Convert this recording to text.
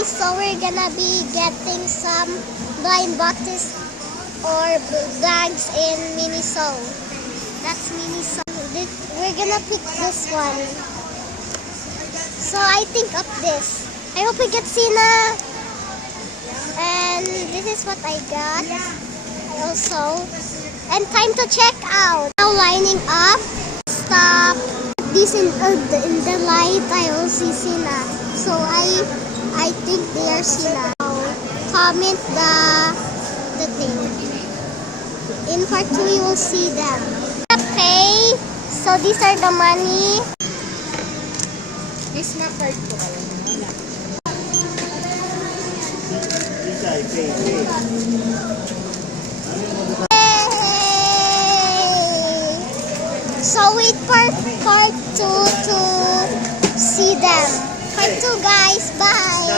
guys, so we're gonna be getting some blind boxes or bags in Miniso. That's Miniso. We're gonna pick this one. So I think of this. I hope we get Sina. And this is what I got. Also. And time to check out. Now lining up. Stop. This in the light. I will see Sina. So I think they are Sina. Comment the thing. In part 2 you will see them. Okay. So these are the money. This na card ko. So wait for part 2 to see them. Part 2 guys, bye!